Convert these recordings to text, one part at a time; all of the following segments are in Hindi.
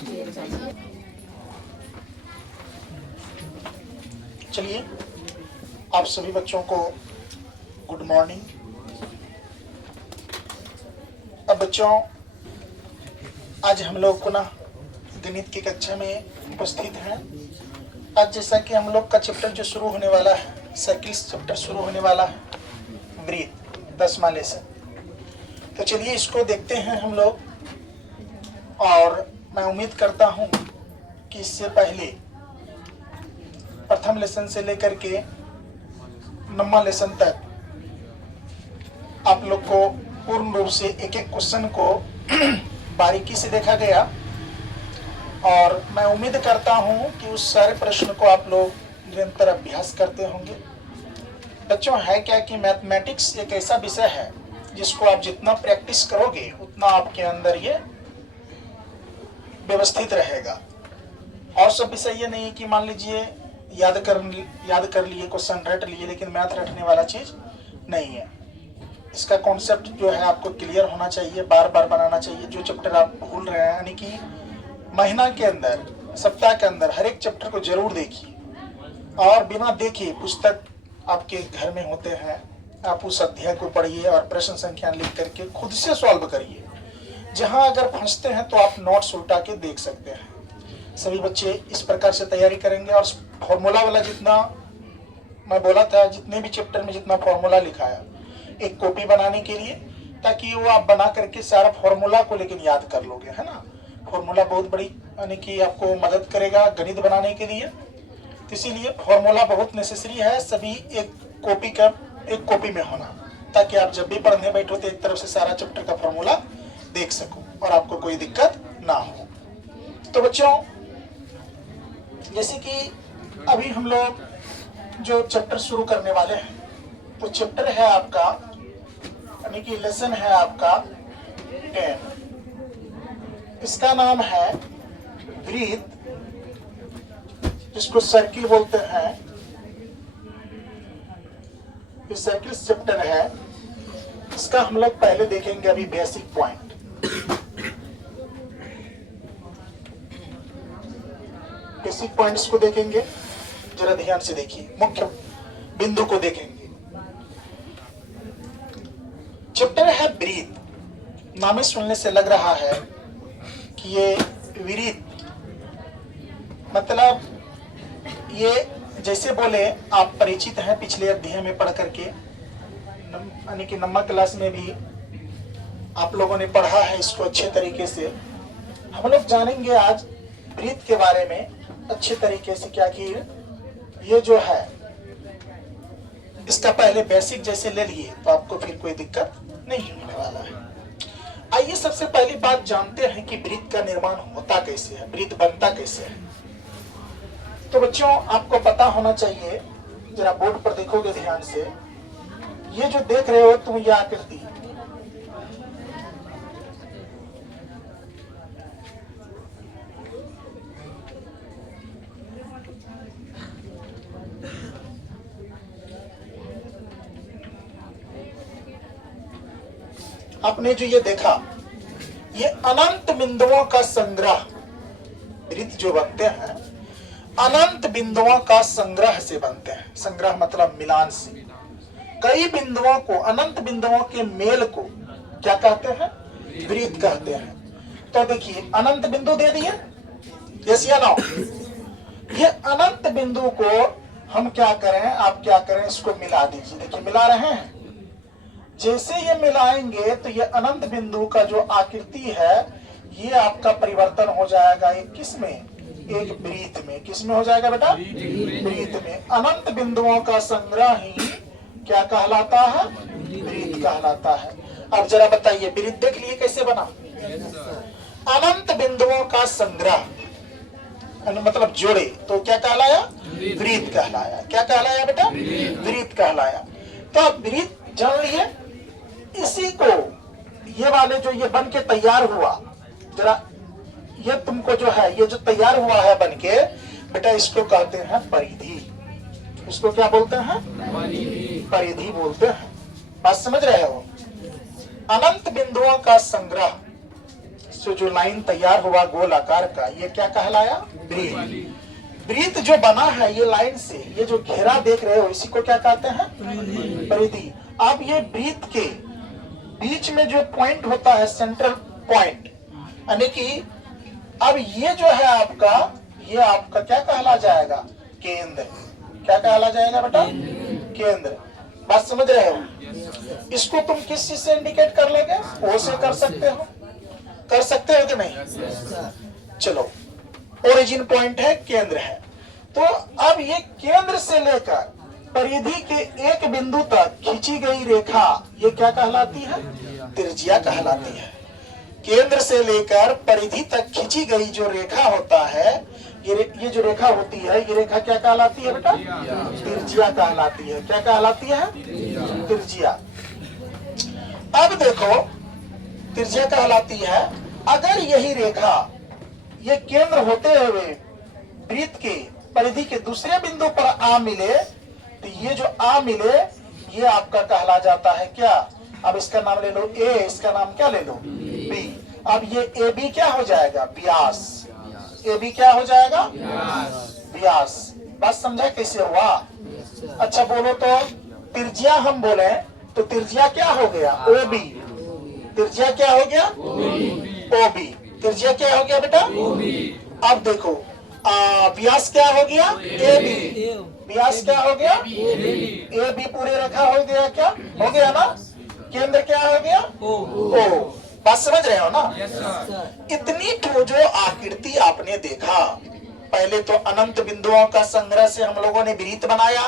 चलिए, आप सभी बच्चों को गुड मॉर्निंग। अब बच्चों, आज हम लोग पुनः गणित की कक्षा में उपस्थित हैं। आज जैसा कि हम लोग का चैप्टर जो शुरू होने वाला है, सर्किल्स चैप्टर शुरू होने वाला है, वृत्त 10वां लेसन। तो चलिए इसको देखते हैं हम लोग। और मैं उम्मीद करता हूं कि इससे पहले प्रथम लेसन से लेकर के 9वां लेसन तक आप लोग को पूर्ण रूप से एक एक क्वेश्चन को बारीकी से देखा गया। और मैं उम्मीद करता हूं कि उस सारे प्रश्न को आप लोग निरंतर अभ्यास करते होंगे। बच्चों, है क्या कि मैथमेटिक्स एक ऐसा विषय है जिसको आप जितना प्रैक्टिस करोगे उतना आपके अंदर ये व्यवस्थित रहेगा। और सब विषय ये नहीं कि मान लीजिए याद कर लिए, क्वेश्चन रट लिए, लेकिन मैथ रटने वाला चीज नहीं है। इसका कॉन्सेप्ट जो है आपको क्लियर होना चाहिए, बार बार बनाना चाहिए। जो चैप्टर आप भूल रहे हैं, यानी कि महीना के अंदर, सप्ताह के अंदर हर एक चैप्टर को जरूर देखिए। और बिना देखे पुस्तक आपके घर में होते हैं, आप उस अध्याय को पढ़िए और प्रश्न संख्या लिख करके खुद से सॉल्व करिए। जहां अगर फंसते हैं तो आप नोट्स उल्टा के देख सकते हैं। सभी बच्चे इस प्रकार से तैयारी करेंगे। और फॉर्मूला वाला जितना मैं बोला था, जितने भी चैप्टर में जितना फॉर्मूला लिखाया, एक कॉपी बनाने के लिए, ताकि वो आप बना करके सारा फॉर्मूला को लेकिन याद कर लोगे, है ना। फॉर्मूला बहुत बड़ी यानी कि आपको मदद करेगा गणित बनाने के लिए। तो इसीलिए फॉर्मूला बहुत नेसेसरी है, सभी एक कॉपी में होना, ताकि आप जब भी पढ़ने बैठो तो एक तरफ से सारा चैप्टर का फॉर्मूला देख सको और आपको कोई दिक्कत ना हो। तो बच्चों, जैसे कि अभी हम लोग जो चैप्टर शुरू करने वाले हैं, तो चैप्टर है आपका, यानी कि लेसन है आपका 10। इसका नाम है वृत्त, जिसको सर्किल बोलते हैं। ये सर्किल चैप्टर है। इसका हम लोग पहले देखेंगे अभी बेसिक पॉइंट। बेसिक पॉइंट्स को देखेंगे, जरा ध्यान से देखिए, मुख्य बिंदु को देखेंगे। चैप्टर है वृत्त। नाम सुनने से लग रहा है कि ये वृत्त मतलब ये जैसे बोले आप परिचित हैं, पिछले अध्याय में पढ़ करके, यानी कि 9वां क्लास में भी आप लोगों ने पढ़ा है इसको अच्छे तरीके से। हम लोग जानेंगे आज वृत्त के बारे में अच्छे तरीके से, क्या कि ये जो है इसका पहले बेसिक जैसे ले लिए तो आपको फिर कोई दिक्कत नहीं होने वाला है। आइए सबसे पहली बात जानते हैं कि वृत्त का निर्माण होता कैसे है, वृत्त बनता कैसे है। तो बच्चों, आपको पता होना चाहिए, जरा बोर्ड पर देखोगे ध्यान से, ये जो देख रहे हो तुम, ये आकृति, आपने जो ये देखा, ये अनंत बिंदुओं का संग्रह। वृत्त जो बनते हैं अनंत बिंदुओं का संग्रह से बनते हैं। संग्रह मतलब मिलान से। कई बिंदुओं को, अनंत बिंदुओं के मेल को क्या कहते हैं? वृत्त कहते हैं। तो देखिए, अनंत बिंदु दे दिए, यस या नो। ये अनंत बिंदु को हम क्या करें, आप क्या करें, इसको मिला दीजिए। देखिए मिला रहे हैं। जैसे ये मिलाएंगे तो ये अनंत बिंदु का जो आकृति है, ये आपका परिवर्तन हो जाएगा एक किसमें, एक वृत्त में। किसमें हो जाएगा बेटा? वृत्त में। अनंत बिंदुओं का संग्रह ही क्या कहलाता है? वृत्त कहलाता है। अब जरा बताइए, वृत्त देख लिए कैसे बना? अनंत बिंदुओं का संग्रह मतलब जोड़े तो क्या कहलाया? वृत्त कहलाया। क्या कहलाया बेटा? वृत्त कहलाया। तो अब वृत्त जान लिए। इसी को ये वाले जो ये बन के तैयार हुआ, जरा ये तुमको जो है, ये जो तैयार हुआ है बन के बेटा, इसको कहते हैं परिधि। इसको क्या बोलते हैं? परिधि बोलते हैं। बात समझ रहे हो? अनंत बिंदुओं का संग्रह, से जो लाइन तैयार हुआ गोल आकार का, ये क्या कहलाया? वृत्त। वृत्त जो बना है ये लाइन से, ये जो घेरा देख रहे हो इसी को क्या कहते हैं? परिधि। अब ये वृत्त के बीच में जो पॉइंट होता है, सेंट्रल पॉइंट, यानी कि अब ये जो है आपका, ये आपका क्या कहला जाएगा? केंद्र। क्या कहला जाएगा बेटा? केंद्र। बात समझ रहे हो? इसको तुम किस चीज से इंडिकेट कर लेंगे? ओ से कर सकते हो, कर सकते हो कि नहीं? चलो, ओरिजिन पॉइंट है, केंद्र है। तो अब ये केंद्र से लेकर परिधि के एक बिंदु तक खींची गई रेखा, ये क्या कहलाती है? त्रिज्या कहलाती है। केंद्र से लेकर परिधि तक खींची गई जो रेखा होता है, ये जो रेखा होती है, ये रेखा क्या कहलाती है बेटा? त्रिज्या कहलाती है। क्या कहलाती है? त्रिज्या। अब देखो, त्रिज्या कहलाती है। अगर यही रेखा ये केंद्र होते हुए वृत्त के परिधि के दूसरे बिंदु पर आ मिले, तो ये जो आ मिले ये आपका कहला जाता है क्या? अब इसका नाम ले लो ए, इसका नाम क्या ले लो? बी। अब ये ए बी क्या हो जाएगा? व्यास। ए बी क्या हो जाएगा? व्यास। बात समझा कैसे हुआ? अच्छा बोलो तो, त्रिज्या हम बोले तो त्रिज्या क्या हो गया? O B. त्रिज्या क्या हो गया? O B. त्रिज्या क्या हो गया बेटा? अब देखो, व्यास क्या हो गया? A B. व्यास क्या हो गया? ए बी पूरे रेखा हो गया। क्या हो गया ना? केंद्र क्या हो गया? ओ। बात समझ रहे हो ना? इतनी तो जो आकृति आपने देखा, पहले तो अनंत बिंदुओं का संग्रह से हम लोगों ने वृत्त बनाया।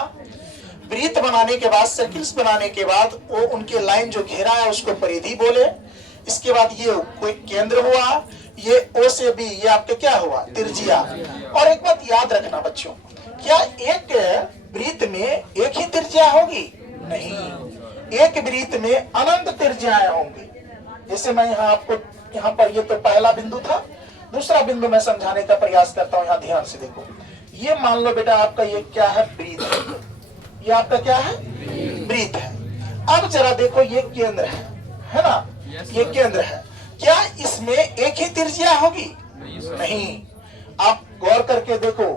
वृत्त बनाने के बाद, सर्किल्स बनाने के बाद, वो उनके लाइन जो घेरा है उसको परिधि बोले। इसके बाद ये कोई केंद्र हुआ, ये ओ से बी, ये आपके क्या हुआ? त्रिज्या। और एक बात याद रखना बच्चों, क्या एक वृत्त में एक ही त्रिज्या होगी? नहीं, एक वृत्त में अनंत त्रिज्याएं होंगी। जैसे मैं यहाँ आपको, यहाँ पर ये तो पहला बिंदु था, दूसरा बिंदु मैं समझाने का प्रयास करता हूँ। यहाँ ध्यान से देखो, ये मान लो बेटा आपका ये क्या है? वृत्त। ये आपका क्या है? वृत्त है। अब जरा देखो, ये केंद्र है ना? ये केंद्र है। क्या इसमें एक ही त्रिज्या होगी? नहीं। आप गौर करके देखो,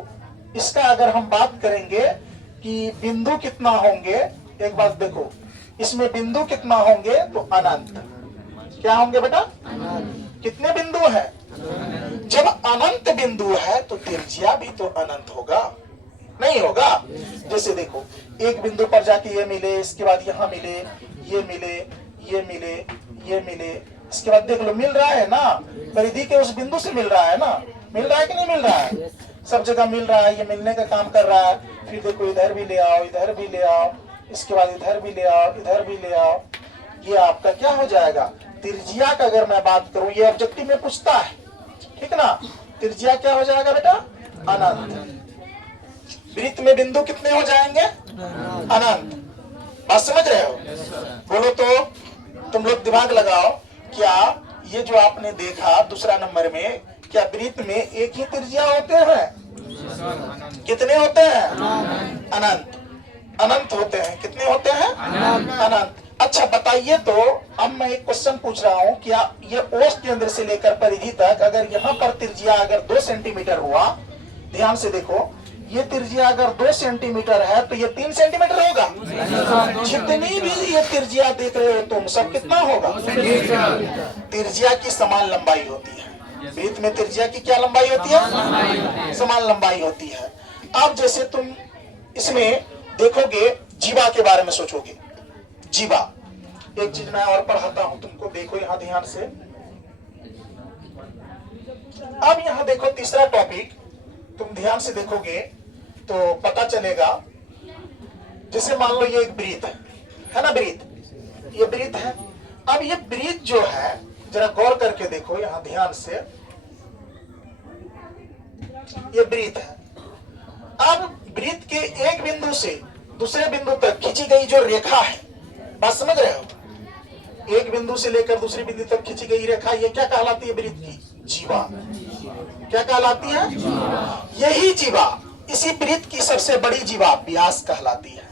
इसका अगर हम बात करेंगे कि बिंदु कितना होंगे, एक बात देखो, इसमें बिंदु कितना होंगे? तो अनंत। क्या होंगे बेटा? कितने बिंदु है? जब अनंत बिंदु है तो त्रिज्या भी तो अनंत होगा, नहीं होगा? जैसे देखो, एक बिंदु पर जाके ये मिले, इसके बाद यहाँ मिले, ये मिले, ये मिले, ये मिले, इसके बाद देख लो मिल रहा है ना? परिधि के उस बिंदु से मिल रहा है ना? मिल रहा है कि नहीं मिल रहा है? सब जगह मिल रहा है, ये मिलने का काम कर रहा है। फिर देखो, इधर भी ले आओ, इधर भी ले आओ, इसके बाद इधर भी ले आओ, इधर भी ले आओ। ये आपका क्या हो जाएगा? त्रिज्या का अगर मैं बात करूं, ये ऑब्जेक्टिव में पूछता है, ठीक ना? त्रिज्या क्या हो जाएगा बेटा? अनंत। वृत्त में बिंदु कितने हो जाएंगे? अनंत। बात समझ रहे हो? बोलो तो, तुम लोग दिमाग लगाओ, क्या ये जो आपने देखा दूसरा नंबर में, क्या वृत्त में एक ही त्रिज्या होते हैं? कितने होते हैं? अनंत। अनंत होते हैं। कितने होते हैं? अनंत। अच्छा बताइए तो, अब मैं एक क्वेश्चन पूछ रहा हूँ, क्या ये ओस केंद्र से लेकर परिधि तक, अगर यहाँ पर त्रिज्या अगर 2 सेंटीमीटर हुआ, ध्यान से देखो, ये त्रिज्या अगर 2 सेंटीमीटर है तो ये 3 सेंटीमीटर होगा। जितनी भी ये त्रिज्या देख रहे हो तुम सब, कितना होगा? त्रिज्या की समान लंबाई होती है। वृत्त में त्रिज्या की क्या लंबाई होती है? समान लंबाई होती है। अब जैसे तुम इसमें देखोगे, जीवा के बारे में सोचोगे। जीवा, एक चीज मैं और पढ़ाता हूं तुमको, देखो यहाँ ध्यान से। अब यहाँ देखो तीसरा टॉपिक, तुम ध्यान से देखोगे तो पता चलेगा। जैसे मान लो ये एक वृत्त है ना? वृत्त, ये वृत्त है। अब ये वृत्त जो है, जरा गौर करके देखो यहाँ ध्यान से, ये वृत्त है। अब वृत्त के एक बिंदु से दूसरे बिंदु तक खींची गई जो रेखा है, बात समझ रहे हो? एक बिंदु से लेकर दूसरे बिंदु तक खींची गई रेखा, ये क्या कहलाती है? वृत्त की जीवा। क्या कहलाती है? यही जीवा, इसी वृत्त की सबसे बड़ी जीवा व्यास कहलाती है।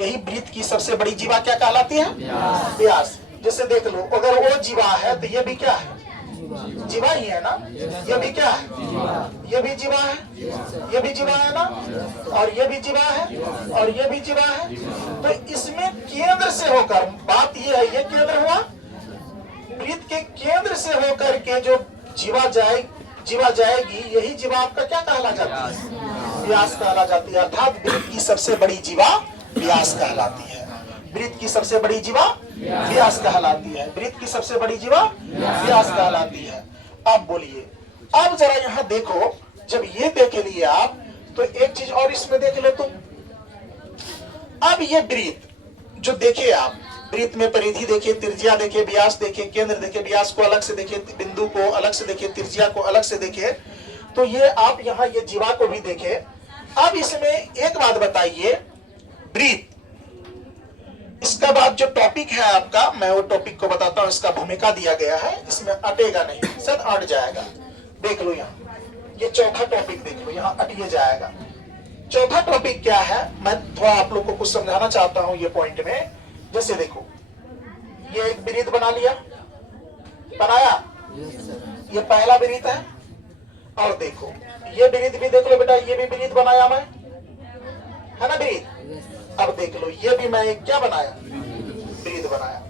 यही वृत्त की सबसे बड़ी जीवा क्या कहलाती है? व्यास। जैसे देख लो, अगर वो जीवा है तो ये भी क्या है? जीवा ही है ना, ये भी क्या है, ये भी जीवा है, ये भी जीवा है ना, और ये भी जीवा है, और ये भी जीवा है। तो इसमें केंद्र से होकर, बात ये है, ये केंद्र हुआ, वृत्त के केंद्र से होकर के जो जीवा जाएगी, यही जीवा आपका क्या कहला जाती है, व्यास कहला जाती है। अर्थात वृत्त की सबसे बड़ी जीवा व्यास कहलाती है, वृत्त की सबसे बड़ी जीवा व्यास कहलाती है, वृत्त की सबसे बड़ी जीवा व्यास कहलाती है। अब बोलिए, अब जरा यहाँ देखो, जब ये देख लिए आप, तो एक चीज और इसमें देख लो। तो अब ये वृत्त जो देखे आप, वृत्त में परिधि देखे, त्रिज्या देखे, व्यास देखे, केंद्र देखे, व्यास को अलग से देखे, बिंदु को अलग से देखे, त्रिज्या को अलग से देखे, तो ये आप यहाँ ये जीवा को भी देखे। अब इसमें एक बात बताइए, वृत्त, इसका बाद जो टॉपिक है आपका, मैं वो टॉपिक को बताता हूँ, इसका भूमिका दिया गया है, इसमें अटेगा नहीं, सब अट जाएगा। देख लो यहाँ, ये चौथा टॉपिक देख लो, यहाँ अटिए जाएगा। चौथा टॉपिक क्या है, मैं थोड़ा आप लोग को कुछ समझाना चाहता हूँ ये पॉइंट में। जैसे देखो, ये एक वृत्त बना लिया, बनाया, ये पहला वृत्त है। और देखो ये वृत्त भी देख लो बेटा, ये भी वृत्त बनाया मैं, है ना वृत्त। अब देख लो, ये भी मैं एक क्या बनाया, वृत्त बनाया।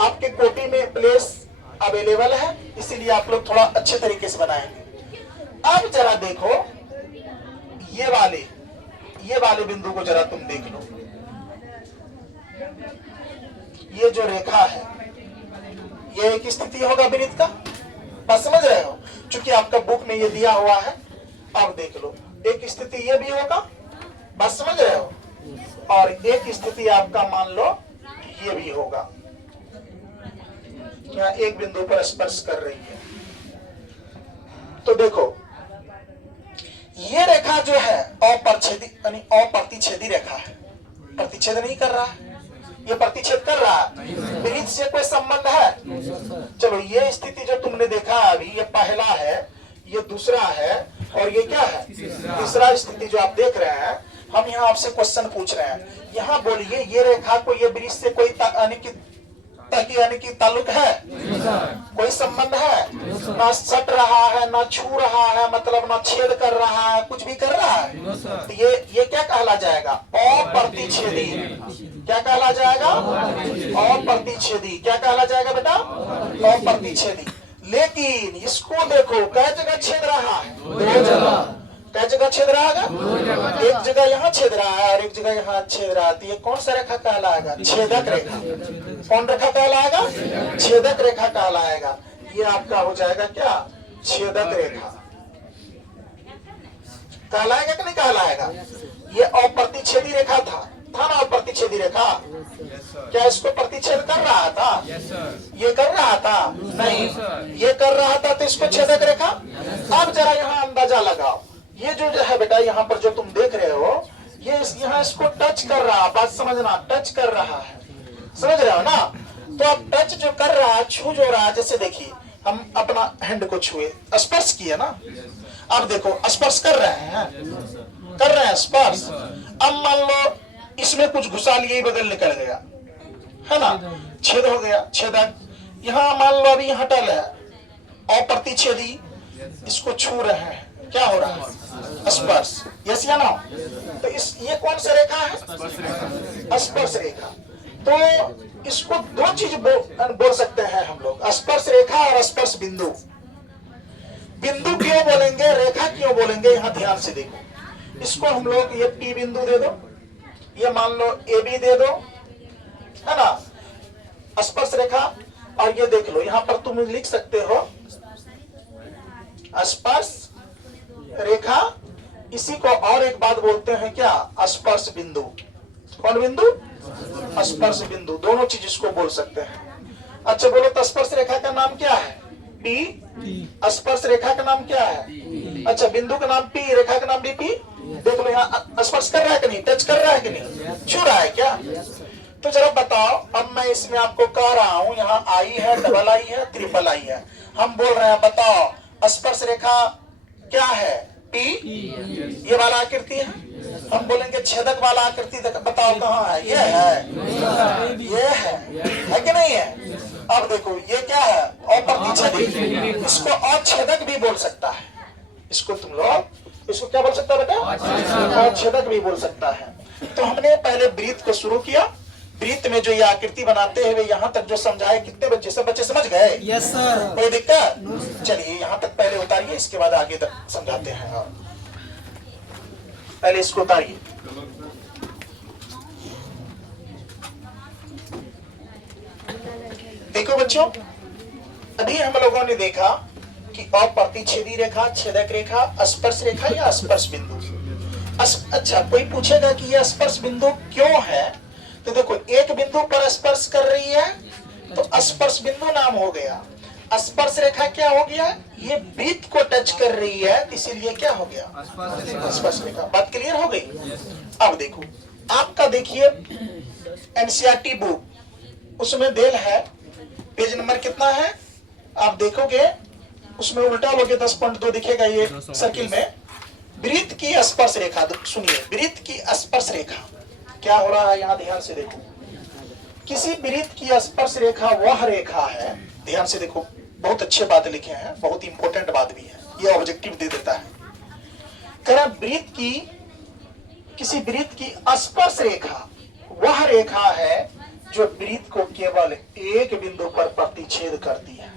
आपके कॉपी में प्लेस अवेलेबल है, इसीलिए आप लोग थोड़ा अच्छे तरीके से बनाएंगे। अब जरा देखो, ये वाले बिंदु को जरा तुम देख लो। ये जो रेखा है, ये एक स्थिति होगा वृत्त का, बस समझ रहे हो, क्योंकि आपका बुक में ये दिया हुआ है। अब देख लो, एक स्थिति ये भी होगा, बस समझ रहे हो, और एक स्थिति आपका मान लो ये भी होगा, यहाँ एक बिंदु पर स्पर्श कर रही है। तो देखो, ये रेखा जो है अप्रतिच्छेदी रेखा है, प्रतिच्छेद नहीं कर रहा है, ये प्रतिच्छेद कर रहा है, वृत्त से कोई संबंध है। चलो, ये स्थिति जो तुमने देखा अभी, ये पहला है, ये दूसरा है, और ये क्या है, तीसरा स्थिति जो आप देख रहे हैं। हम यहाँ आपसे क्वेश्चन पूछ रहे हैं, यहाँ बोलिए, ये रेखा को ये वृत्त से कोई यानी कि ताल्लुक है, कोई संबंध है, ना सट रहा है, ना छू रहा है, मतलब ना छेद कर रहा है, कुछ भी कर रहा है। तो ये क्या कहला जाएगा, अप्रतिच्छेदी। क्या कहला जाएगा, अप्रतिच्छेदी। क्या कहला जाएगा बेटा, अप्रतिच्छेदी। लेकिन इसको देखो, कै जगह छेद रहा है, दो जगह। कै जगह छेद रहा है, एक जगह यहाँ छेद रहा है और एक जगह यहाँ छेद रहा है। तो ये कौन सा रेखा कहलाएगा, छेदक रेखा। कौन रेखा कहलाएगा, छेदक रेखा कहलाएगा। ये आपका हो जाएगा क्या, छेदक रेखा कहलाएगा कि नहीं कहलाएगा। ये अप्रतिच्छेदी रेखा था ना, अप्रतिच्छेदी रेखा। क्या इसको प्रतिच्छेद कर रहा था, ये कर रहा था, नहीं, ये कर रहा था, तो इसको छेदक रेखा। अब जरा यहाँ अंदाजा लगाओ, ये जो है बेटा, यहाँ पर जो तुम देख रहे हो, ये यहाँ इसको टच कर रहा, बात समझना, टच कर रहा है, समझ रहे हो ना। तो अब टच जो कर रहा है, छू जो रहा है, जैसे देखिए हम अपना हैंड को छुए, स्पर्श किए ना। अब देखो, स्पर्श कर रहे हैं स्पर्श। अब मान लो इसमें कुछ घुसा लिए, बगल निकल गया, है ना, छेद हो गया, छेदक। यहाँ मान लो अभी यहाँ टल है, अप्रतिच्छेदी, इसको छू रहे हैं, क्या हो रहा है, स्पर्श। यस या नो। तो ये कौन सा रेखा है, स्पर्श रेखा। तो इसको दो चीज बोल सकते हैं हम लोग, स्पर्श रेखा और स्पर्श बिंदु। बिंदु क्यों बोलेंगे, रेखा क्यों बोलेंगे, यहाँ ध्यान से देखो। इसको हम लोग ये P बिंदु दे दो, ये मान लो AB दे दो, है ना, स्पर्श रेखा। और ये देख लो, यहाँ पर तुम लिख सकते हो स्पर्श रेखा। इसी को और एक बात बोलते हैं क्या, स्पर्श बिंदु। कौन बिंदु, स्पर्श बिंदु। दोनों चीज इसको बोल सकते हैं। अच्छा बोलो, तो स्पर्श रेखा का नाम क्या है, P। स्पर्श रेखा का नाम क्या है, अच्छा बिंदु का नाम P, रेखा का नाम भी P। देख लो, यहाँ स्पर्श कर रहा है कि नहीं, टच कर रहा है कि नहीं, छू रहा है क्या। तो जरा बताओ, अब मैं इसमें आपको कह रहा हूँ, यहाँ I है, डबल I है, ट्रिपल I है। हम बोल रहे हैं, बताओ स्पर्श रेखा क्या है, P। ये वाला आकृति है। हम बोलेंगे छेदक वाला आकृति, बताओ कहाँ है, ये है कि नहीं है। अब देखो ये क्या है, अप्रतिच्छेदी। इसको अछेदक भी बोल सकता है। इसको तुम लोग इसको क्या बोल सकता है बेटा? अछेदक भी बोल सकता है। तो हमने पहले वृत्त को शुरू किया। वृत्त में जो ये आकृति बनाते हैं वे यहाँ तक जो समझाए, कितने बच्चे, सब बच्चे समझ गए? Yes sir. कोई दिक्कत? चलिए यहाँ तक पहले उतारिए, इसके बाद आगे तक समझाते हैं। हाँ, पहले इसको उतारिए। देखो बच्चों, अभी हम लोगों ने देखा कि अप्रतिच्छेदी रेखा, छेदक रेखा, स्पर्श रेखा या स्पर्श बिंदु। अच्छा, कोई पूछेगा कि यह स्पर्श बिंदु क्यों है? तो देखो, एक बिंदु पर स्पर्श कर रही है तो स्पर्श बिंदु नाम हो गया। स्पर्श रेखा क्या हो गया? ये वृत्त को टच कर रही है, इसीलिए क्या हो गया? स्पर्श रेखा। बात क्लियर हो गई? अब देखो, आपका देखिए एनसीईआरटी बुक, उसमें देल है, पेज नंबर कितना है आप देखोगे, उसमें उल्टा लोगे 10.2 दिखेगा ये सर्किल में। वृत्त की स्पर्श रेखा, सुनिए, वृत्त की स्पर्श रेखा क्या हो रहा है यहाँ ध्यान से देखो। किसी वृत्त की स्पर्श रेखा वह रेखा है, ध्यान से देखो, बहुत अच्छे बात लिखे हैं, बहुत इंपॉर्टेंट बात भी है, ये ऑब्जेक्टिव दे देता है। कह वृत्त की, किसी वृत्त की स्पर्श रेखा वह रेखा है जो वृत्त को केवल एक बिंदु पर प्रतिच्छेद करती है।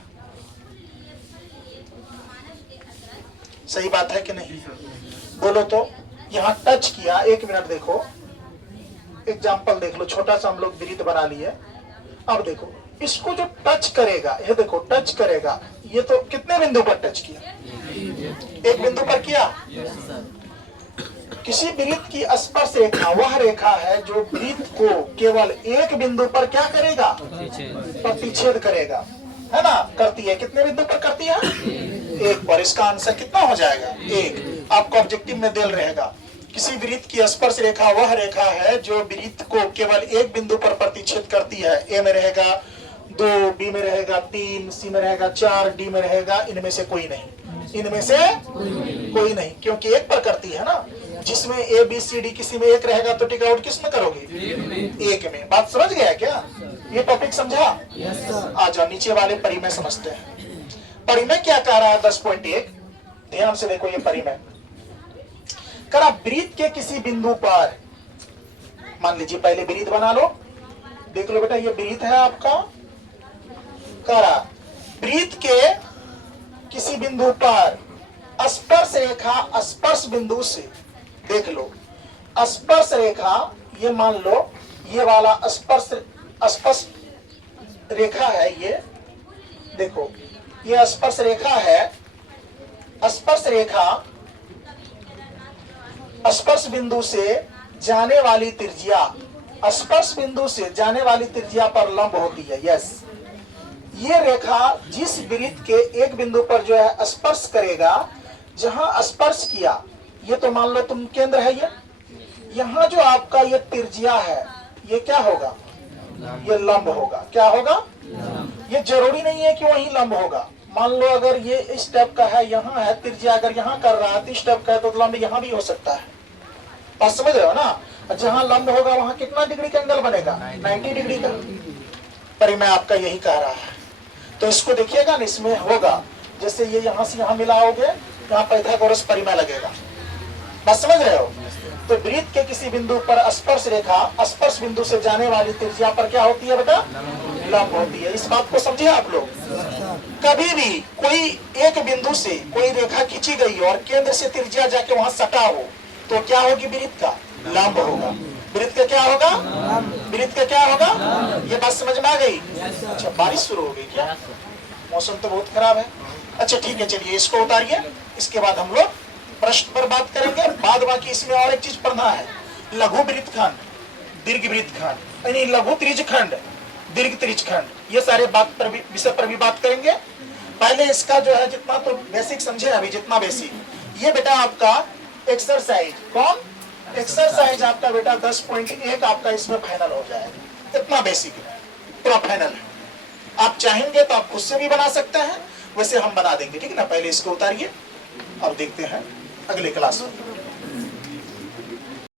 सही बात है कि नहीं? बोलो तो। यहां टच किया, एक मिनट देखो, एग्जाम्पल देख लो, छोटा सा हम लोग वृत्त बना लिए। अब देखो, इसको जो टच करेगा, ये देखो टच करेगा, ये तो कितने बिंदु पर टच किया? एक बिंदु पर किया। किसी वृत्त की स्पर्श रेखा वह रेखा है जो वृत्त को केवल एक बिंदु पर क्या करेगा? प्रतिच्छेद करेगा, है ना? करती है। कितने बिंदु पर करती है? एक पर। इसका आंसर कितना हो जाएगा? एक। आपको ऑब्जेक्टिव में देल रहेगा, किसी वृत्त की स्पर्श रेखा वह रेखा है जो वृत्त को केवल एक बिंदु पर प्रतिच्छेद करती है। ए में रहेगा 2, बी में रहेगा 3, सी में रहेगा 4, डी में रहेगा, इनमें से कोई नहीं, इनमें से कोई नहीं, क्योंकि एक पर करती है ना। जिसमें ए बी सी डी किसी में एक रहेगा तो टिक आउट किस में करोगे? एक में। बात समझ गया क्या? ये टॉपिक समझा? आ जाओ नीचे वाले परिमेय समझते हैं। परिमेय क्या कह रहा है? 10.1 ध्यान से देखो, ये परिमेय करा वृत्त के किसी बिंदु पर, मान लीजिए पहले वृत्त बना लो, देख लो बेटा, ये वृत्त है आपका। करा वृत्त के किसी बिंदु पर स्पर्श रेखा स्पर्श बिंदु से, देख लो स्पर्श रेखा, ये मान लो ये वाला स्पर्श रेखा है, ये देखो ये स्पर्श रेखा है। स्पर्श रेखा स्पर्श बिंदु से जाने वाली त्रिज्या, स्पर्श बिंदु से जाने वाली त्रिज्या पर लंब होती है। यस, ये रेखा जिस वृत्त के एक बिंदु पर जो है स्पर्श करेगा, जहां स्पर्श किया, ये तो मान लो तुम केंद्र है, ये यहाँ जो आपका ये त्रिज्या है, ये क्या होगा? ये लंब होगा। क्या होगा? ये जरूरी नहीं है कि वही लंब होगा। मान लो अगर ये इस टाइप का है, यहाँ है त्रिज्या, अगर यहाँ कर रहा है तो इस टाइप का है, तो लंब यहाँ भी हो सकता है। बात समझ रहे हो ना? जहाँ लंब होगा वहाँ कितना डिग्री का एंगल बनेगा? 90 डिग्री का। परिमेय आपका यही कह रहा है। तो इसको देखिएगा ना, इसमें होगा जैसे ये यहाँ से यहाँ मिलाओगे, यहाँ पाइथागोरस परिमेय लगेगा। बात समझ रहे हो? तो वृत्त के किसी बिंदु पर स्पर्श रेखा स्पर्श बिंदु से जाने वाली त्रिज्या पर क्या होती है बेटा? लंब होती है। इस बात को समझे आप लोग? कभी भी कोई एक बिंदु से कोई रेखा खींची गई और केंद्र से त्रिज्या जाके वहां सटा हो, तो क्या होगी? वृत्त का लंब होगा। वृत्त का क्या होगा? वृत्त का क्या होगा? ये बात समझ में आ गई? अच्छा, बारिश शुरू हो गई क्या? मौसम तो बहुत खराब है। अच्छा ठीक है, चलिए इसको उतारिए, इसके बाद हम लोग प्रश्न पर बात करेंगे। बाद बाकी इसमें और एक चीज पढ़ना है, लघु वृत्तखंड, दीर्घ वृत्तखंड, यानी लघु त्रिज्यखंड, दीर्घ त्रिज्यखंड, ये सारे बात पर भी, विषय पर भी बात करेंगे। पहले इसका जो है जितना तो बेसिक समझे अभी, जितना बेसिक, ये बेटा आपका एक्सरसाइज, कौन एक्सरसाइज आपका बेटा 10.1 आपका इसमें फाइनल हो जाएगा। इतना बेसिक है, पूरा फाइनल है। आप चाहेंगे तो आप खुद से भी बना सकते हैं, वैसे हम बना देंगे, ठीक है ना? पहले इसको उतारिए, अब देखते हैं अगले क्लास में।